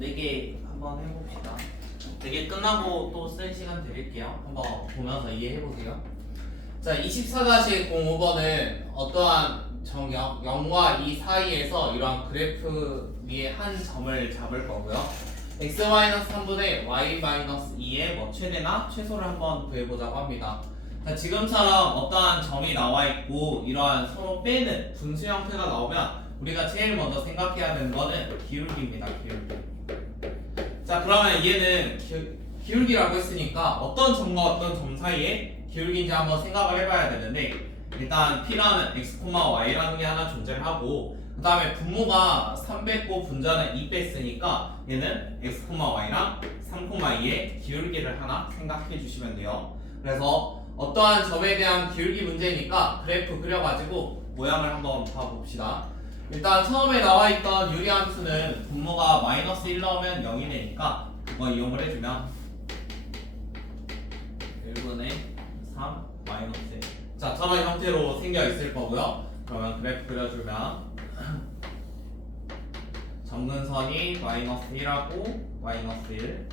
4개 한번 해봅시다. 4개 끝나고 또 쓸 시간 드릴게요. 한번 보면서 이해해보세요. 자, 24-05번은 어떠한 정역 0과 2 사이에서 이러한 그래프 위에 한 점을 잡을 거고요. x-3분의 y-2의 뭐 최대나 최소를 한번 구해보자고 합니다. 자, 지금처럼 어떠한 점이 나와 있고 이러한 서로 빼는 분수 형태가 나오면 우리가 제일 먼저 생각해야 되는 거는 기울기입니다. 기울기. 자, 그러면 얘는 기울기라고 했으니까 어떤 점과 어떤 점 사이에 기울기인지 한번 생각을 해봐야 되는데, 일단 P라는 x, y라는 게 하나 존재를 하고, 그 다음에 분모가 3 뺐고 분자는 2 뺐으니까 얘는 x, y랑 3, 2의 기울기를 하나 생각해 주시면 돼요. 그래서 어떠한 점에 대한 기울기 문제니까 그래프 그려가지고 모양을 한번 봐봅시다. 일단 처음에 나와있던 유리함수는 분모가 -1 넣으면 0이 되니까 그거 이용을 해주면 1분의 3 -1. 자, 저런 형태로 생겨 있을 거고요. 그러면 그래프 그려주면 점근선이 -1하고 -1.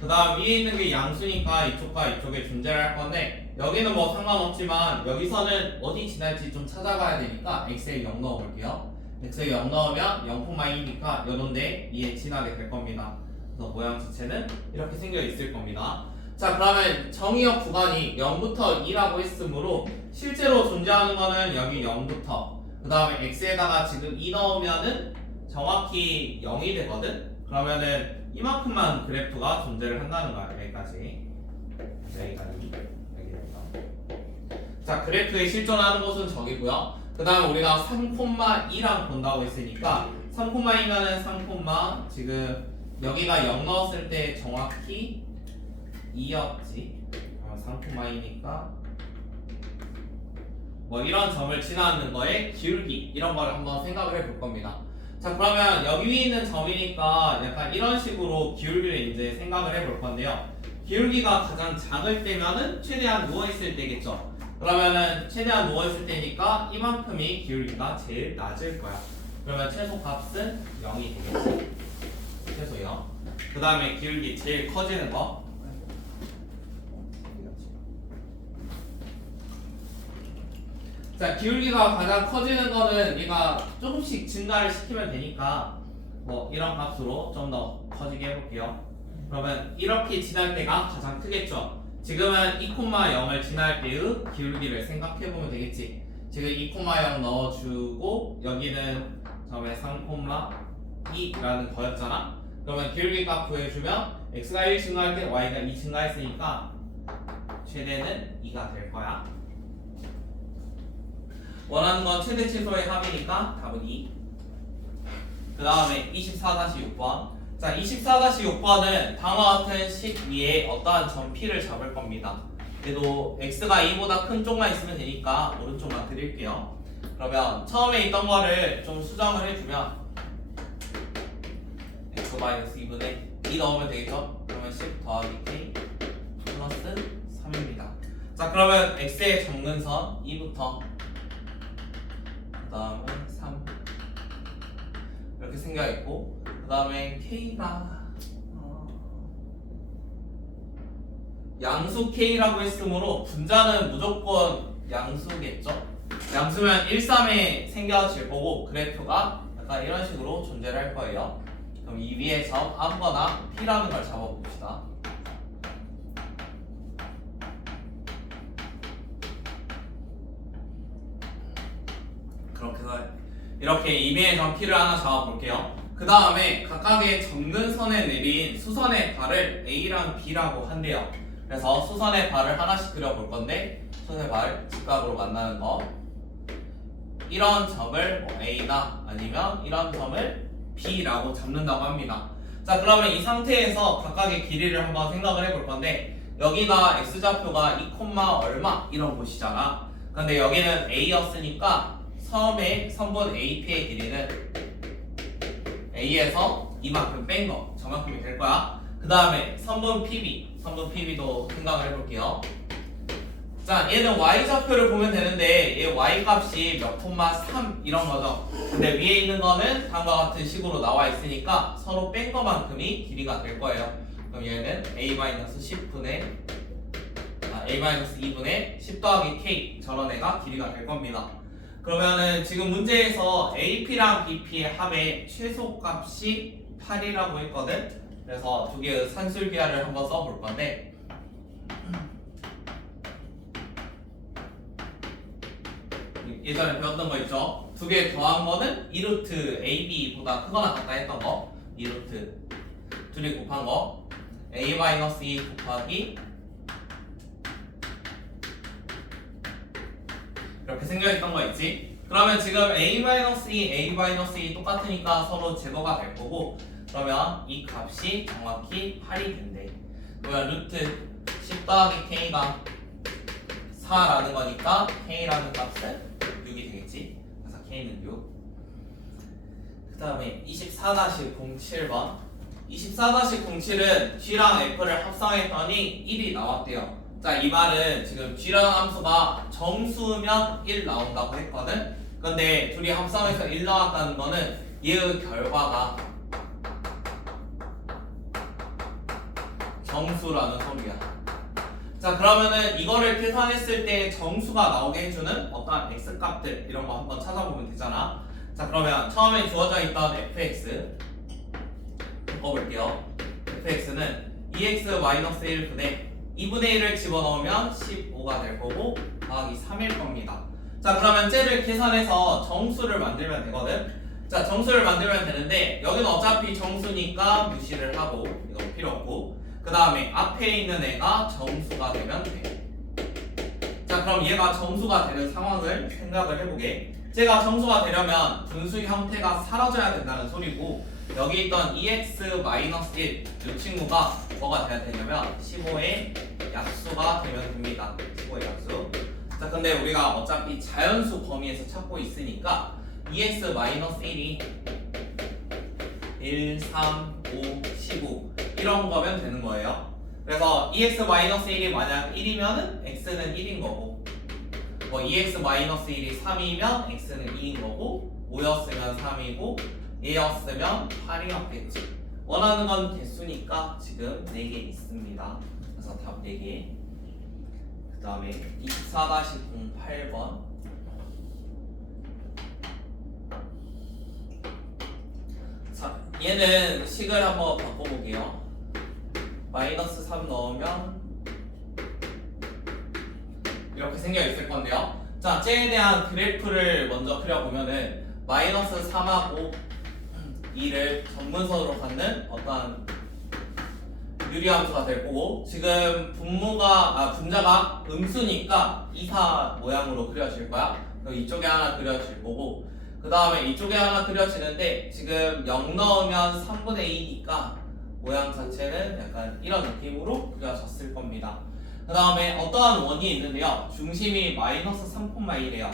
그 다음 위에 있는 게 양수니까 이쪽과 이쪽에 존재를 할 건데, 여기는 뭐 상관없지만 여기서는 어디 지날지 좀 찾아가야 되니까 x에 0 넣어볼게요. x에 0 넣으면 0,2니까 요런데 2에 지나게 될 겁니다. 그래서 모양 자체는 이렇게 생겨 있을 겁니다. 자, 그러면 정의역 구간이 0부터 2라고 했으므로 실제로 존재하는 거는 여기 0부터, 그 다음에 x에다가 지금 2 넣으면은 정확히 0이 되거든? 그러면은 이만큼만 그래프가 존재를 한다는 거야. 여기까지. 자, 그래프에 실존하는 곳은 저기고요. 그 다음에 우리가 3,2랑 본다고 했으니까 3,2면은 3, 지금 여기가 0 넣었을 때 정확히 2였지. 3,2니까 뭐 이런 점을 지나는 거에 기울기 이런 거를 한번 생각을 해볼 겁니다. 자, 그러면 여기 위에 있는 점이니까 약간 이런 식으로 기울기를 이제 생각을 해볼 건데요. 기울기가 가장 작을 때면은 최대한 누워있을 때겠죠. 그러면은 최대한 누워있을 때니까 이만큼이 기울기가 제일 낮을 거야. 그러면 최소 값은 0이 되겠지. 최소 0. 그 다음에 기울기 제일 커지는 거. 자, 기울기가 가장 커지는 거는 얘가 조금씩 증가를 시키면 되니까 뭐 이런 값으로 좀 더 커지게 해볼게요. 그러면 이렇게 지날 때가 가장 크겠죠. 지금은 2,0을 지날 때의 기울기를 생각해보면 되겠지. 지금 2,0 넣어주고 여기는 처음에 3,2라는 거였잖아. 그러면 기울기 값 구해주면 x가 1 증가할 때 y가 2 증가했으니까 최대는 2가 될 거야. 원하는 건 최대 최소의 합이니까 답은 2. 그 다음에 24-6번. 자, 24-6번은 다음과 같은 식 위에 어떠한 점 P를 잡을 겁니다. 그래도 x가 2보다 큰 쪽만 있으면 되니까 오른쪽만 그릴게요. 그러면 처음에 있던 거를 좀 수정을 해주면 x-2분의 2 넣으면 되겠죠? 그러면 10 더하기 k 플러스 3입니다. 자, 그러면 x의 정근선 2부터 그 다음에 3 이렇게 생겨있고, 그 다음에 K가 양수 K라고 했으므로 분자는 무조건 양수겠죠? 양수면 1, 3에 생겨질 거고 그래프가 약간 이런 식으로 존재를 할 거예요. 그럼 이 위에 점 아무거나 P라는 걸 잡아봅시다. 그렇게 해서 이렇게 이미의 점 P를 하나 잡아볼게요. 그 다음에 각각의 점근선에 내린 수선의 발을 A랑 B라고 한대요. 그래서 수선의 발을 하나씩 그려볼 건데, 수선의 발 직각으로 만나는 거, 이런 점을 뭐 A나 아니면 이런 점을 B라고 잡는다고 합니다. 자, 그러면 이 상태에서 각각의 길이를 한번 생각을 해볼 건데, 여기가 X좌표가 2, 얼마 이런 곳이잖아. 근데 여기는 A였으니까 처음에 선분 AP의 길이는 A에서 이만큼 뺀 거 저만큼이 될 거야. 그 다음에 선분 PB도 생각을 해볼게요. 자, 얘는 y좌표를 보면 되는데 얘 y값이 몇 콤마 3 이런 거죠. 근데 위에 있는 거는 다음과 같은 식으로 나와 있으니까 서로 뺀 것만큼이 길이가 될 거예요. 그럼 얘는 a-10분의 a-2분의 10 더하기 k 저런 애가 길이가 될 겁니다. 그러면은 지금 문제에서 AP랑 BP의 합의 최소값이 8이라고 했거든. 그래서 두 개의 산술기하를 한번 써볼 건데 예전에 배웠던 거 있죠? 두 개 더한 거는 2루트 AB보다 크거나 같다 했던 거 2루트 둘이 곱한 거 A-2 곱하기 이렇게 생겨있던 거 있지? 그러면 지금 A-2, A-2 똑같으니까 서로 제거가 될 거고 그러면 이 값이 정확히 8이 된대. 그러면 루트 10 더하기 K가 4라는 거니까 K라는 값은 6이 되겠지? 그래서 K는 6. 그 다음에 24-07번 24-07은 G랑 F를 합성했더니 1이 나왔대요. 자, 이 말은 지금 G라는 함수가 정수면 1 나온다고 했거든? 근데 둘이 합성해서 1 나왔다는 거는 얘의 결과가 정수라는 소리야. 자, 그러면은 이거를 계산했을 때 정수가 나오게 해주는 어떤 x값들 이런 거 한번 찾아보면 되잖아. 자, 그러면 처음에 주어져 있던 fx 바꿔볼게요. fx는 2x-1분의 2분의 1을 집어넣으면 15가 될 거고 더하기 3일 겁니다. 자, 그러면 쟤를 계산해서 정수를 만들면 되거든. 자, 정수를 만들면 되는데 여기는 어차피 정수니까 무시를 하고 이거 필요 없고 그 다음에 앞에 있는 애가 정수가 되면 돼. 자, 그럼 얘가 정수가 되는 상황을 생각을 해보게. 쟤가 정수가 되려면 분수 형태가 사라져야 된다는 소리고 여기 있던 2x-1 이 친구가 뭐가 돼야 되냐면 15의 약수가 되면 됩니다. 15의 약수. 자, 근데 우리가 어차피 자연수 범위에서 찾고 있으니까 2x-1이 1, 3, 5, 15 이런 거면 되는 거예요. 그래서 2x-1이 만약 1이면은 x는 1인 거고 뭐 2x-1이 3이면 x는 2인 거고 5였으면 3이고 얘였으면 8이었겠지. 원하는 건 개수니까 지금 4개 있습니다. 그래서 답 4개. 그 다음에 24-08번 자, 얘는 식을 한번 바꿔볼게요. 마이너스 3 넣으면 이렇게 생겨 있을 건데요. 자, 쟤에 대한 그래프를 먼저 그려보면은 마이너스 3하고 2를 전문선으로 갖는 어떠한 유리함수가 될 거고 지금 분자가 음수니까 이사 모양으로 그려질 거야. 그리고 이쪽에 하나 그려질 거고 그 다음에 이쪽에 하나 그려지는데 지금 0 넣으면 3분의 2니까 모양 자체는 약간 이런 느낌으로 그려졌을 겁니다. 그 다음에 어떠한 원이 있는데요. 중심이 마이너스 3,1이에요.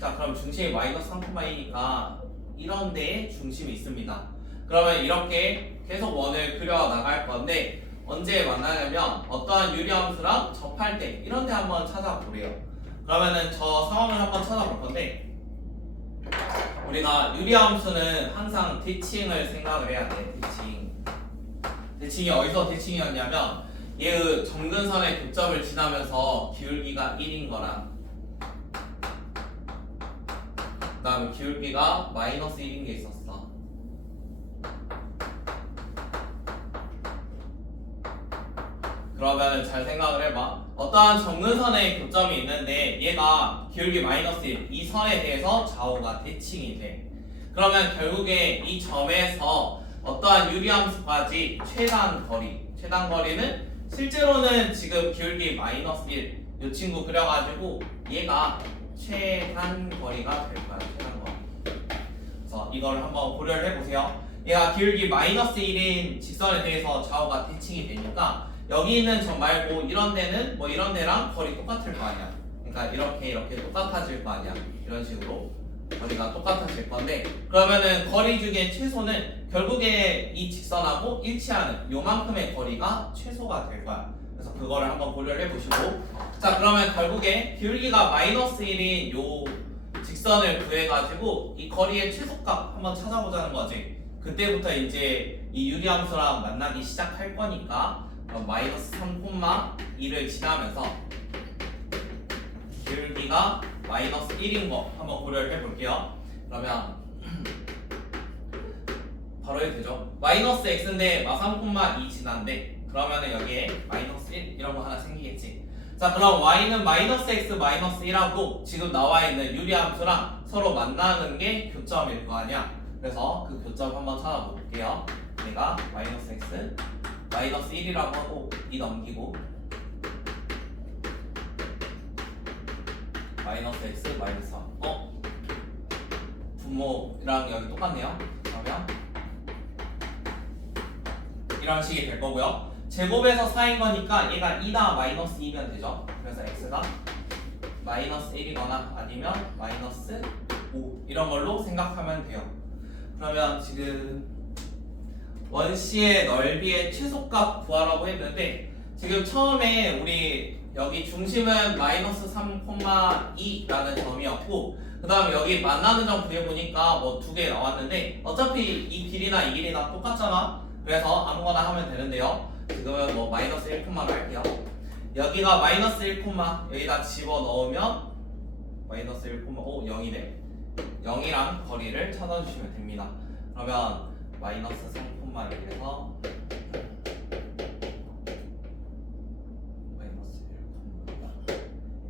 자, 그럼 중심이 마이너스 3,1이니까 이런 데에 중심이 있습니다. 그러면 이렇게 계속 원을 그려 나갈 건데 언제 만나냐면 어떠한 유리함수랑 접할 때 이런 데 한번 찾아보래요. 그러면은 저 상황을 한번 찾아볼 건데 우리가 유리함수는 항상 대칭을 생각을 해야 돼. 대칭이 어디서 대칭이었냐면 얘의 점근선의 교점을 지나면서 기울기가 1인 거랑 그 다음에 기울기가 마이너스 1인 게 있었어. 그러면 잘 생각을 해봐. 어떠한 점근선의 교점이 있는데 얘가 기울기 마이너스 1, 이 선에 대해서 좌우가 대칭이 돼. 그러면 결국에 이 점에서 어떠한 유리함수까지 최단 거리는 실제로는 지금 기울기 마이너스 1, 이 친구 그려가지고 얘가 최단 거리가 될 거야. 최단 거리. 그래서 이걸 한번 고려를 해보세요. 얘가 기울기 마이너스 1인 직선에 대해서 좌우가 대칭이 되니까 여기 있는 점 말고 이런 데는 뭐 이런 데랑 거리 똑같을 거 아니야. 그러니까 이렇게 똑같아질 거 아니야. 이런 식으로 거리가 똑같아질 건데 그러면은 거리 중에 최소는 결국에 이 직선하고 일치하는 요만큼의 거리가 최소가 될 거야. 그래서 그거를 한번 고려를 해보시고, 자 그러면 결국에 기울기가 마이너스 1인 요 직선을 구해가지고 이 거리의 최소값 한번 찾아보자는 거지. 그때부터 이제 이 유리함수랑 만나기 시작할 거니까 마이너스 3,2를 지나면서 기울기가 마이너스 1인 거 한번 고려를 해볼게요. 그러면 바로 해도 되죠. 마이너스 x인데 마 3,2 지난데 그러면은 여기에 마이너스 1 이런 거 하나 생기겠지. 자 그럼 y는 마이너스 x 마이너스 1하고 지금 나와 있는 유리함수랑 서로 만나는 게 교점일 거 아니야. 그래서 그 교점 한번 찾아볼게요. 얘가 마이너스 x 마이너스 1이라고 하고 2 넘기고 마이너스 x 마이너스 3 분모랑 여기 똑같네요. 그러면 이런 식이 될 거고요. 제곱에서 4인 거니까 얘가 2다 마이너스 2면 되죠. 그래서 x가 마이너스 1이거나 아니면 마이너스 5 이런 걸로 생각하면 돼요. 그러면 지금 원시의 넓이의 최소값 구하라고 했는데 지금 처음에 우리 여기 중심은 마이너스 3,2라는 점이었고 그 다음에 여기 만나는 점 구해보니까 뭐 두 개 나왔는데 어차피 이 길이나 이 길이 다 똑같잖아. 그래서 아무거나 하면 되는데요. 지금은 뭐 마이너스 1,로 할게요. 여기가 마이너스 1, 여기다 집어넣으면 마이너스 1,5 0이네. 0이랑 거리를 찾아주시면 됩니다. 그러면 마이너스 3,1에서 마이너스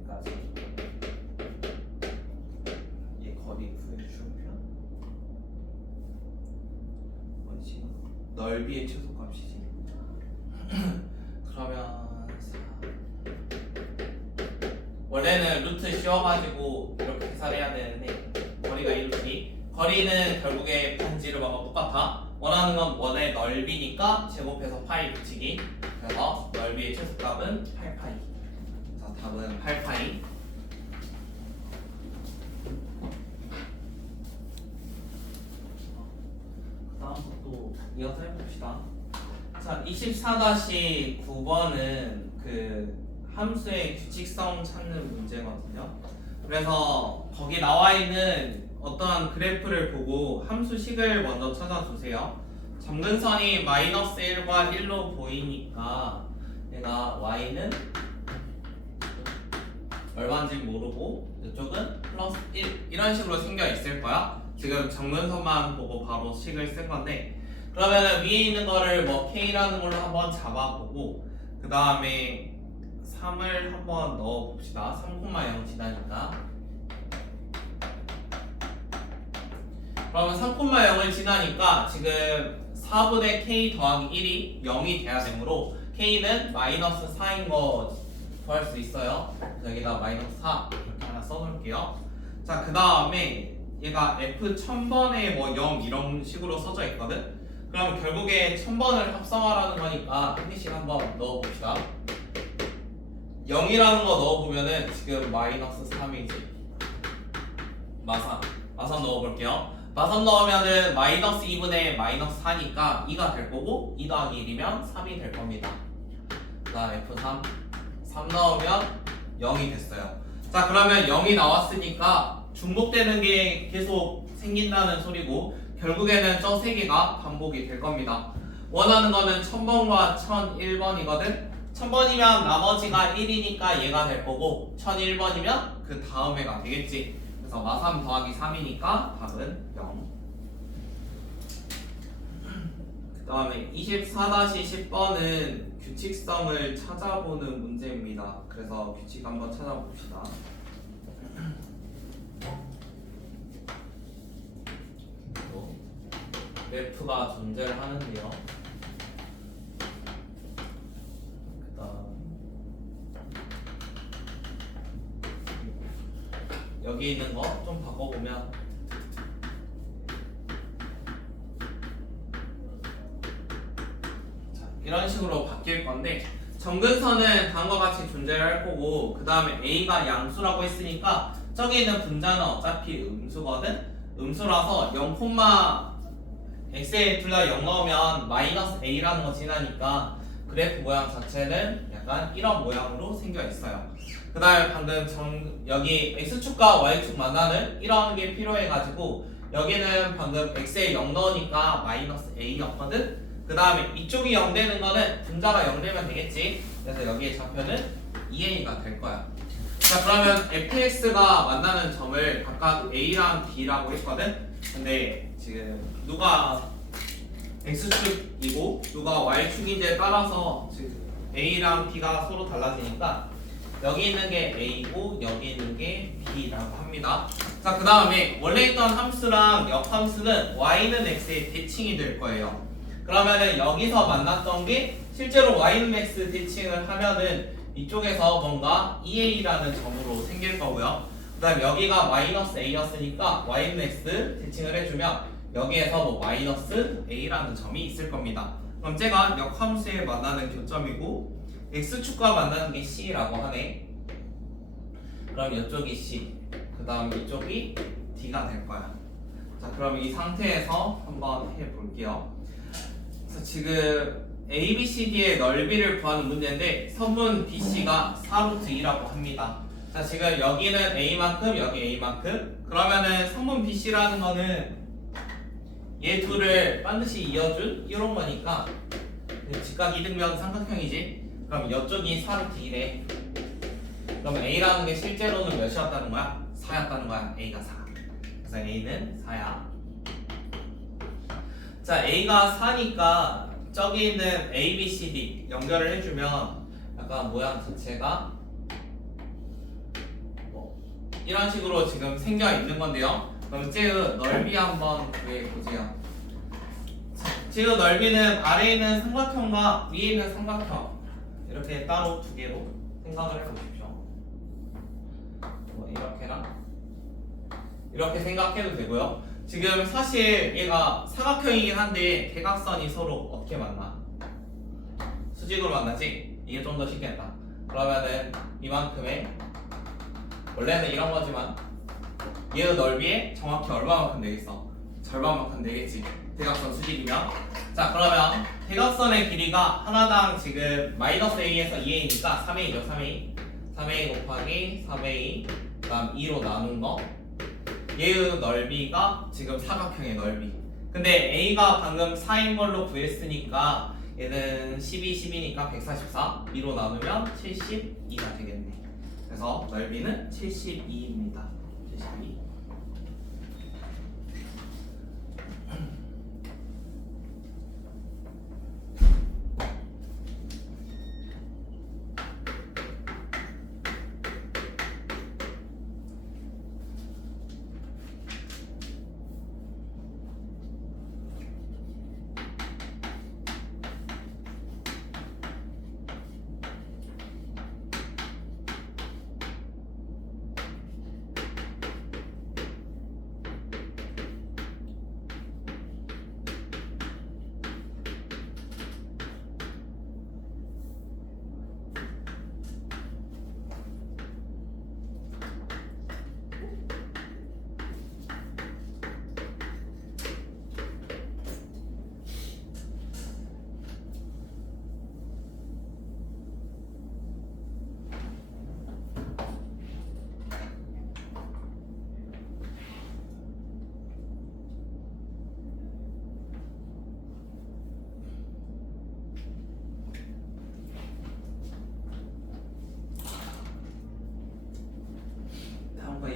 1,1까지 이 거리 구해주면 원시 넓이의 최소값이지. 그러면 원래는 루트 씌워가지고 이렇게 계산해야 되는데 거리가 이렇게 거리는 결국에 반지름하고 똑같아. 원하는 건 원의 넓이니까 제곱해서 파이 붙이기. 그래서 넓이의 최소값은 8파이. 자 답은 8파이. 다음 것도 이어서 해봅시다. 자 24-9번은 그 함수의 규칙성 찾는 문제거든요. 그래서 거기 나와 있는 어떠한 그래프를 보고 함수식을 먼저 찾아주세요. 점근선이 마이너스 1과 1로 보이니까 얘가 y는 얼마인지 모르고 이쪽은 플러스 1 이런 식으로 생겨 있을 거야. 지금 점근선만 보고 바로 식을 쓴 건데 그러면은 위에 있는 거를 뭐 k라는 걸로 한번 잡아보고 그 다음에 3을 한번 넣어봅시다. 3,0 지나니까 그러면 3,0을 지나니까 지금 4분의 k 더하기 1이 0이 돼야 되므로 k는 마이너스 4인 거 구할 수 있어요. 여기다 마이너스 4 이렇게 하나 써놓을게요. 자 그 다음에 얘가 f 1000번에 뭐 0 이런 식으로 써져 있거든. 그럼 결국에 1000번을 합성하라는 거니까 한 개씩 한번 넣어봅시다. 0이라는 거 넣어보면은 지금 마이너스 3이지. 마삼 넣어볼게요. 마삼 넣으면은 마이너스 2분의 마이너스 4니까 2가 될 거고 2 더하기 1이면 3이 될 겁니다. 그 다음 F3 3 넣으면 0이 됐어요. 자 그러면 0이 나왔으니까 중복되는 게 계속 생긴다는 소리고 결국에는 저 세 개가 반복이 될 겁니다. 원하는 거는 1000번과 1001번이거든. 1000번이면 나머지가 1이니까 얘가 될 거고 1001번이면 그 다음에가 되겠지. 그래서 마3 더하기 3이니까 답은 0. 그 다음에 24-10번은 규칙성을 찾아보는 문제입니다. 그래서 규칙 한번 찾아봅시다. 그래프가 존재를 하는데요. 여기 있는 거 좀 바꿔보면 자, 이런 식으로 바뀔 건데 점근선은 다음과 같이 존재를 할 거고 그 다음에 A가 양수라고 했으니까 저기 있는 분자는 어차피 음수거든. 음수라서 0, x에 둘 다 0 넣으면 마이너스 A라는 거 지나니까 그래프 모양 자체는 약간 이런 모양으로 생겨 있어요. 그 다음에 방금 여기 x축과 y축 만나는 이런 게 필요해가지고 여기는 방금 x에 0 넣으니까 마이너스 a였거든. 그 다음에 이쪽이 0 되는 거는 분자가 0 되면 되겠지. 그래서 여기에 좌표는 2a가 될 거야. 자, 그러면 fx가 만나는 점을 각각 a랑 b라고 했거든. 근데 지금 누가 x축이고 누가 y축인지에 따라서 지금 a랑 b가 서로 달라지니까 여기 있는 게 a고 여기 있는 게 b라고 합니다. 자, 그 다음에 원래 있던 함수랑 역함수는 y는 x의 대칭이 될 거예요. 그러면은 여기서 만났던 게 실제로 y는 x 대칭을 하면은 이쪽에서 뭔가 2a라는 점으로 생길 거고요. 그 다음에 여기가 마이너스 a였으니까 y는 x 대칭을 해주면 여기에서 뭐 마이너스 a라는 점이 있을 겁니다. 그럼 제가 역함수에 만나는 교점이고 x축과 만나는 게 c라고 하네. 그럼 이쪽이 c, 그 다음 이쪽이 d가 될 거야. 자, 그럼 이 상태에서 한번 해볼게요. 그래서 지금 a, b, c, d의 넓이를 구하는 문제인데 선분 bc가 4루트 2라고 합니다. 자, 지금 여기는 a만큼 여기 a만큼, 그러면은 선분 bc라는 거는 얘 둘을 반드시 이어준 이런 거니까 직각 이등변 삼각형이지. 그럼 이쪽이 4루트 2래. 그러면 a라는 게 실제로는 몇이었다는 거야? 4였다는 거야. a가 4. 그래서 a는 4야. 자, a가 4니까 저기 있는 a, b, c, d 연결을 해주면 약간 모양 자체가 이런 식으로 지금 생겨 있는 건데요. 그럼 쟤의 넓이 한번 구해보세요. 쟤의 넓이는 아래에 있는 삼각형과 위에 있는 삼각형 이렇게 따로 두 개로 생각을 해보십시오. 뭐 이렇게랑 이렇게 생각해도 되고요. 지금 사실 얘가 사각형이긴 한데 대각선이 서로 어떻게 만나? 수직으로 만나지? 이게 좀 더 쉽겠다. 그러면은 이만큼의 원래는 이런 거지만 얘의 넓이에 정확히 얼마만큼 되겠어? 절반만큼 되겠지. 대각선 수직이면. 자, 그러면 대각선의 길이가 하나당 지금 마이너스 a에서 2a니까 3a죠. 3a 3a 곱하기 3a 그 다음 2로 나눈 거 얘의 넓이가 지금 사각형의 넓이. 근데 a가 방금 4인 걸로 구했으니까 얘는 12, 12니까 144 2로 나누면 72가 되겠네. 그래서 넓이는 72입니다. 72.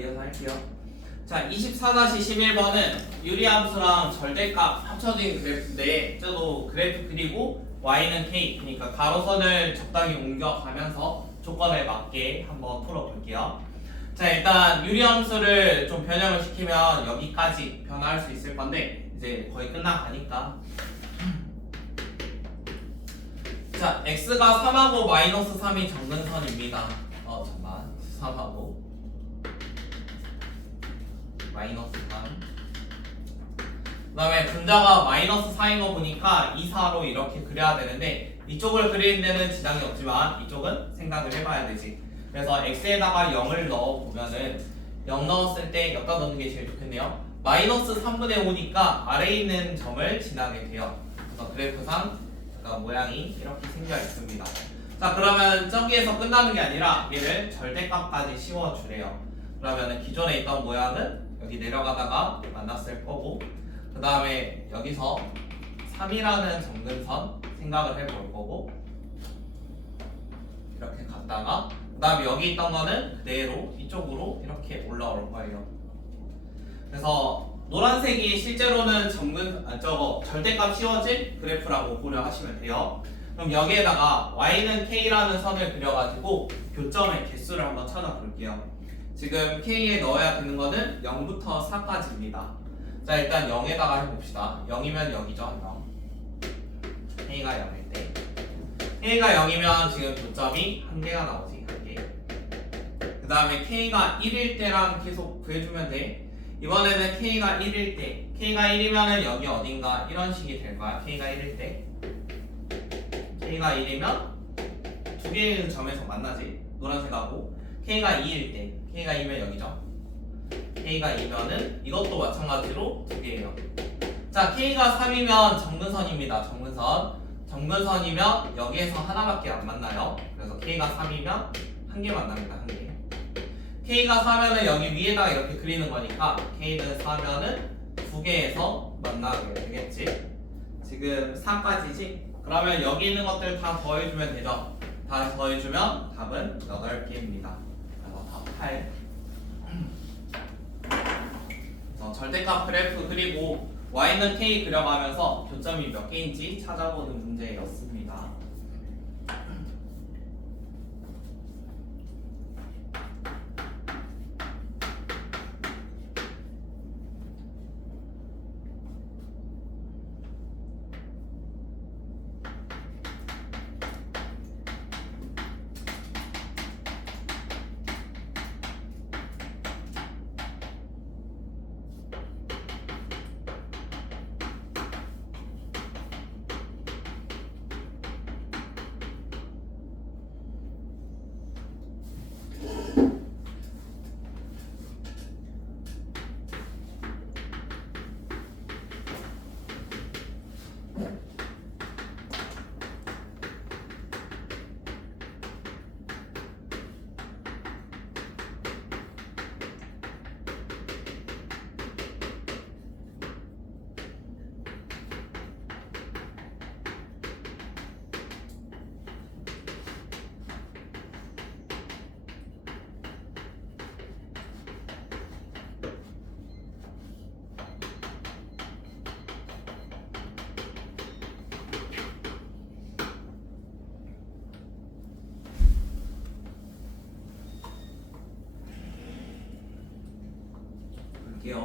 이어서 할게요. 자, 24-11번은 유리함수랑 절대값 합쳐진 그래프인데 저도 그래프 그리고 y는 k, 그러니까 가로선을 적당히 옮겨가면서 조건에 맞게 한번 풀어볼게요. 자, 일단 유리함수를 좀 변형을 시키면 여기까지 변화할 수 있을 건데 이제 거의 끝나가니까. 자, x가 3하고 마이너스 3이 정근선입니다. 잠깐만. 3하고 마이너스 3. 그 다음에 분자가 마이너스 4인 거 보니까 2, 4로 이렇게 그려야 되는데 이쪽을 그리는 데는 지장이 없지만 이쪽은 생각을 해봐야 되지. 그래서 x에다가 0을 넣어보면은 0 넣었을 때 여기다 넣는 게 제일 좋겠네요. 마이너스 3분의 5니까 아래에 있는 점을 지나게 돼요. 그래서 그래프상 그러니까 모양이 이렇게 생겨 있습니다. 자, 그러면 저기에서 끝나는 게 아니라 얘를 절대값까지 씌워주래요. 그러면 기존에 있던 모양은 여기 내려가다가 만났을 거고, 그 다음에 여기서 3이라는 정근선 생각을 해볼 거고, 이렇게 갔다가 그 다음에 여기 있던 거는 그대로 이쪽으로 이렇게 올라올 거예요. 그래서 노란색이 실제로는 절대값 씌워진 그래프라고 고려하시면 돼요. 그럼 여기에다가 y는 k라는 선을 그려가지고 교점의 개수를 한번 찾아볼게요. 지금 k에 넣어야 되는 거는 0부터 4까지입니다. 자, 일단 0에다가 해봅시다. 0이면 여기죠. 0. k가 0일 때, k가 0이면 지금 교점이 1개가 나오지. 1개. 그 다음에 k가 1일 때랑 계속 구해주면 돼. 이번에는 k가 1일 때, k가 1이면은 여기 어딘가 이런 식이 될 거야. k가 1일 때, k가 1이면 두 개의 점에서 만나지. 노란색하고. k가 2일 때, k가 2면 여기죠. k가 2면은 이것도 마찬가지로 두 개예요. 자, k가 3이면 정근선입니다. 정근선이면 여기에서 하나밖에 안 만나요. 그래서 k가 3이면 한 개 만납니다. 한 개. k가 4면은 여기 위에다가 이렇게 그리는 거니까 k는 4면은 두 개에서 만나게 되겠지. 지금 4까지지? 그러면 여기 있는 것들 다 더해주면 되죠. 다 더해주면 답은 8개입니다. 그래서 답 8. 절대값 그래프 그리고 y는 k 그려가면서 교점이 몇 개인지 찾아보는 문제였습니다.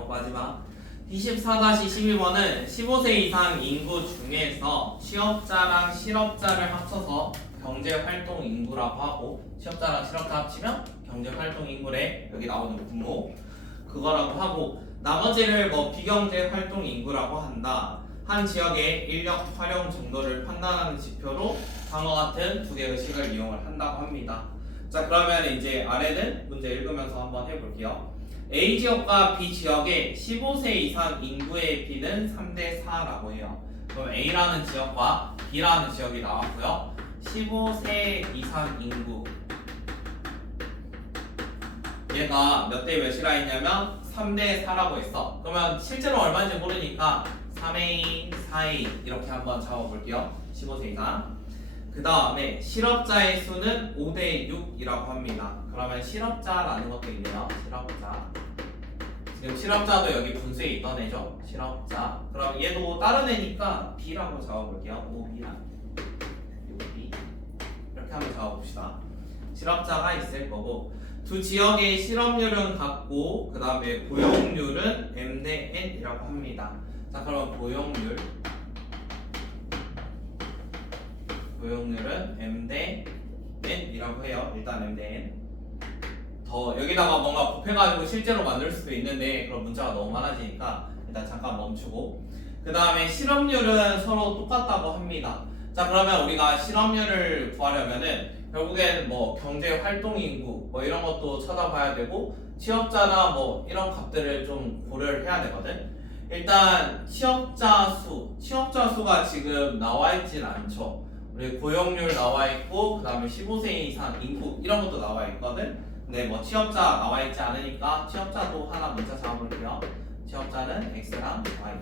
마지막 24-12번은 15세 이상 인구 중에서 취업자랑 실업자를 합쳐서 경제활동 인구라고 하고, 취업자랑 실업자 합치면 경제활동 인구래. 여기 나오는 분모 그거라고 하고, 나머지를 뭐 비경제활동 인구라고 한다. 한 지역의 인력 활용 정도를 판단하는 지표로 다음과 같은 두 개의 식을 이용을 한다고 합니다. 자, 그러면 이제 아래는 문제 읽으면서 한번 해볼게요. A지역과 B지역의 15세 이상 인구의 비는 3대4라고 해요. 그럼 A라는 지역과 B라는 지역이 나왔고요. 15세 이상 인구, 얘가 몇 대 몇이라 했냐면 3대4라고 했어. 그러면 실제로 얼마인지 모르니까 3A, 4A 이렇게 한번 잡아볼게요. 15세 이상. 그 다음에 실업자의 수는 5대6이라고 합니다. 그러면 실업자라는 것도 있네요. 실업자. 지금 실업자도 여기 분수에 있던 애죠. 실업자. 그럼 얘도 다른 애니까 B라고 잡아볼게요. 5B랑 6B 이렇게 한번 잡아봅시다. 실업자가 있을 거고, 두 지역의 실업률은 같고, 그 다음에 고용률은 M 대 N이라고 합니다. 자, 그럼 고용률은 M 대 N이라고 해요. 일단 M 대 N. 더 여기다가 뭔가 곱해가지고 실제로 만들 수도 있는데 그럼 문자가 너무 많아지니까 일단 잠깐 멈추고, 그 다음에 실업률은 서로 똑같다고 합니다. 자, 그러면 우리가 실업률을 구하려면은 결국엔 뭐 경제활동인구 뭐 이런 것도 찾아봐야 되고, 취업자나 뭐 이런 값들을 좀 고려를 해야 되거든. 일단 취업자 수가 지금 나와 있진 않죠. 우리 고용률 나와 있고 그 다음에 15세 이상 인구 이런 것도 나와 있거든. 근데 뭐 취업자 나와 있지 않으니까 취업자도 하나 문자 잡아볼게요. 취업자는 X랑 Y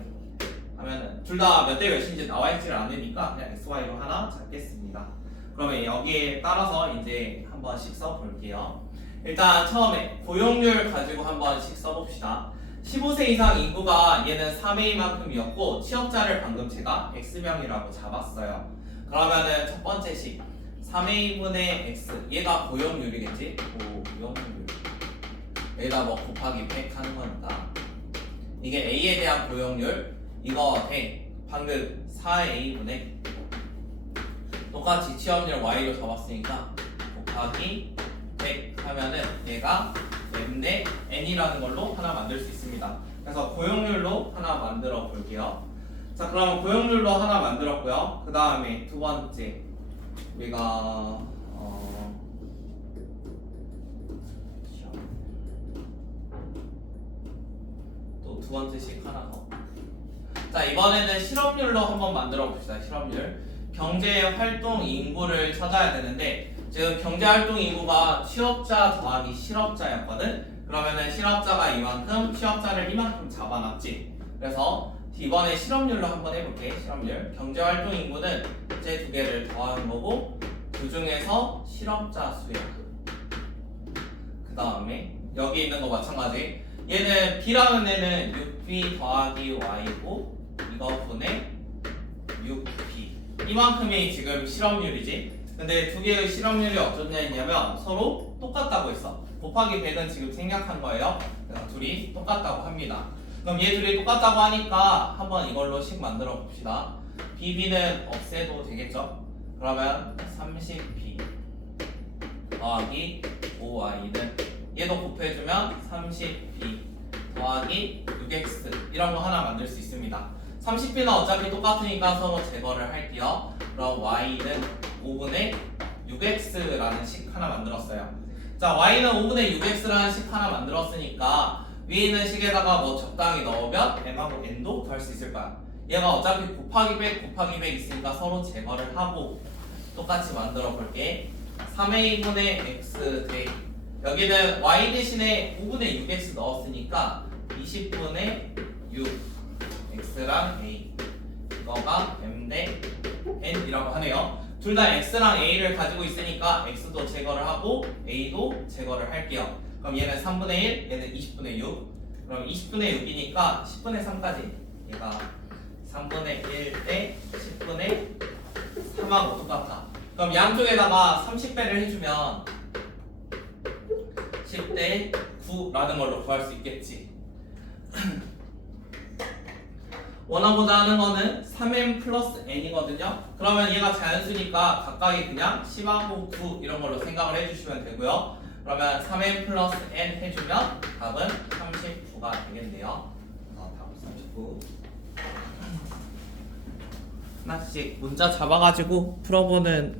하면은 둘 다 몇 대 몇인지 나와 있지 않으니까 그냥 XY로 하나 잡겠습니다. 그러면 여기에 따라서 이제 한 번씩 써볼게요. 일단 처음에 고용률 가지고 한 번씩 써봅시다. 15세 이상 인구가 얘는 3A만큼이었고 취업자를 방금 제가 X명이라고 잡았어요. 그러면은 첫 번째 식 3A분의 X 얘가 고용률이겠지? 고용률 여기다 뭐 곱하기 100 하는 거니까 이게 A에 대한 고용률 이거 돼. 방금 4A분의 똑같이 취업률 Y로 잡았으니까 곱하기 100 하면은 얘가 M 대 N이라는 걸로 하나 만들 수 있습니다. 그래서 고용률로 하나 만들어 볼게요. 자, 그러면 고용률로 하나 만들었고요. 그 다음에 두 번째 우리가 또 두 번째 식 하나 더. 자, 이번에는 실업률로 한번 만들어 봅시다. 실업률. 경제활동 인구를 찾아야 되는데 지금 경제활동 인구가 취업자 더하기 실업자였거든. 그러면은 실업자가 이만큼, 취업자를 이만큼 잡아놨지. 그래서 이번에 실업률로 한번 해볼게. 실업률. 경제활동 인구는 제 두 개를 더하는 거고 그 중에서 실업자 수야. 그 다음에 여기 있는 거 마찬가지. 얘는 B라는 애는 6B 더하기 Y고 이거 분의 6B 이만큼이 지금 실업률이지. 근데 두 개의 실업률이 어떤 얘기냐면 서로 똑같다고 했어. 곱하기 100은 지금 생략한 거예요. 그래서 둘이 똑같다고 합니다. 그럼 얘 둘이 똑같다고 하니까 한번 이걸로 식 만들어 봅시다. BB는 없애도 되겠죠? 그러면 30B 더하기 5Y는 얘도 곱해주면 30B 더하기 6X 이런 거 하나 만들 수 있습니다. 30B는 어차피 똑같으니까 서로 제거를 할게요. 그럼 Y는 5분의 6X라는 식 하나 만들었어요. 자, Y는 5분의 6X라는 식 하나 만들었으니까 위에 있는 식에다가 뭐 적당히 넣으면 M하고 N도 구할 수 있을 거야. 얘가 어차피 곱하기 100 곱하기 100 있으니까 서로 제거를 하고 똑같이 만들어 볼게. 3A분의 X 대 여기는 Y 대신에 5분의 6X 넣었으니까 20분의 6 X랑 A 이거가 M 대 N이라고 하네요. 둘 다 X랑 A를 가지고 있으니까 X도 제거를 하고 A도 제거를 할게요. 그럼 얘는 3분의 1, 얘는 20분의 6. 그럼 20분의 6이니까 10분의 3까지 얘가 3분의 1 대 10분의 3하고 똑같다. 그럼 양쪽에다가 30배를 해주면 10대 9라는 걸로 구할 수 있겠지. 원하고자 하는 거는 3m 플러스 n이거든요. 그러면 얘가 자연수니까 각각이 그냥 10하고 9 이런 걸로 생각을 해주시면 되고요. 그러면 3m 플러스 n 해주면 답은 39가 되겠네요. 답은 39. 하나씩 문자 잡아가지고 풀어보는